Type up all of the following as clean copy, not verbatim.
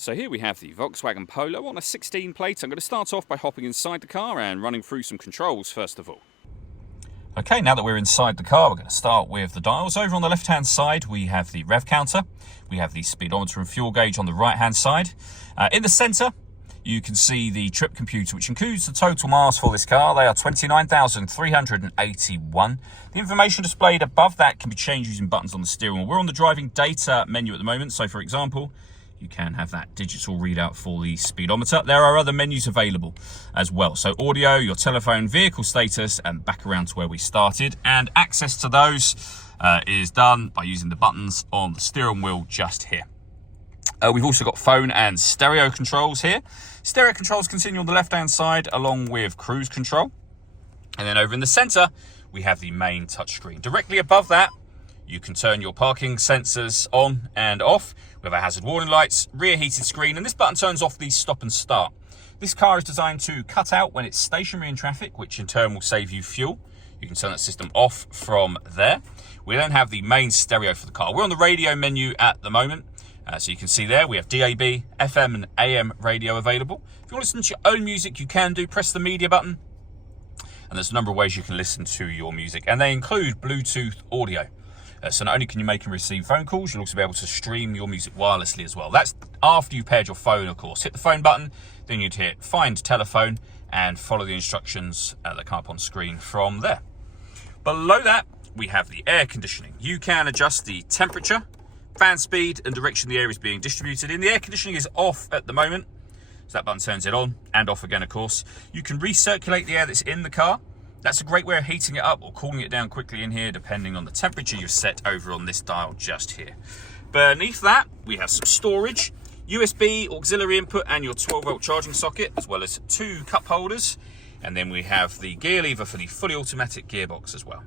So here we have the Volkswagen Polo on a 16 plate. I'm going to start off by hopping inside the car and running through some controls first of all. Okay, now that we're inside the car, we're going to start with the dials. Over on the left-hand side, we have the rev counter. We have the speedometer and fuel gauge on the right-hand side. In the centre, you can see the trip computer, which includes the total miles for this car. They are 29,381. The information displayed above that can be changed using buttons on the steering wheel. We're on the driving data menu at the moment, so for example, you can have that digital readout for the speedometer. There are other menus available as well. So audio, your telephone, vehicle status, and back around to where we started. And access to those is done by using the buttons on the steering wheel just here. We've also got phone and stereo controls here. Stereo controls continue on the left-hand side along with cruise control. And then over in the center, we have the main touchscreen. Directly above that, you can turn your parking sensors on and off. We have our hazard warning lights, rear heated screen, and this button turns off the stop and start. This car is designed to cut out when it's stationary in traffic, which in turn will save you fuel. You can turn that system off from there. We then have the main stereo for the car. We're on the radio menu at the moment. So you can see there, we have DAB, FM and AM radio available. If you want to listen to your own music, you can do. Press the media button. And there's a number of ways you can listen to your music. And they include Bluetooth audio. So not only can you make and receive phone calls, you'll also be able to stream your music wirelessly as well. That's after you've paired your phone, of course. Hit the phone button, then you'd hit find telephone and follow the instructions that come up on screen from there. Below that, we have the air conditioning. You can adjust the temperature, fan speed and direction the air is being distributed in. The air conditioning is off at the moment, so that button turns it on and off again, of course. You can recirculate the air that's in the car. That's a great way of heating it up or cooling it down quickly in here, depending on the temperature you've set over on this dial just here. Beneath that, we have some storage, USB auxiliary input and your 12-volt charging socket, as well as 2 cup holders. And then we have the gear lever for the fully automatic gearbox as well.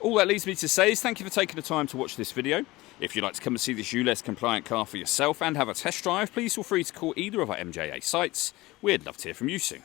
All that leaves me to say is thank you for taking the time to watch this video. If you'd like to come and see this ULEZ compliant car for yourself and have a test drive, please feel free to call either of our MJA sites. We'd love to hear from you soon.